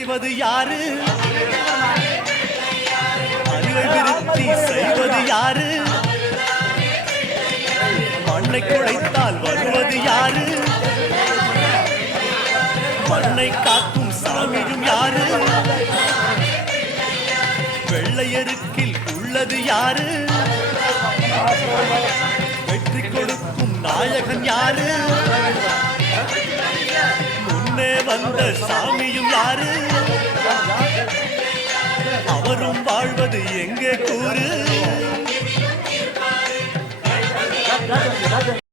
செய்வது யாரு? அறிவை விருத்தி செய்வது யாரு? மண்ணை குடைத்தால் வருவது யாரு? மண்ணை காக்கும் சாமியும் யாரு? வெள்ளையருக்கில் உள்ளது யாரு? வெற்றி கொடுக்கும் நாயகன் யாரு? முன்னே வந்த சாமியும் யாரு? அவரும் வாழ்வது எங்கே கூறு?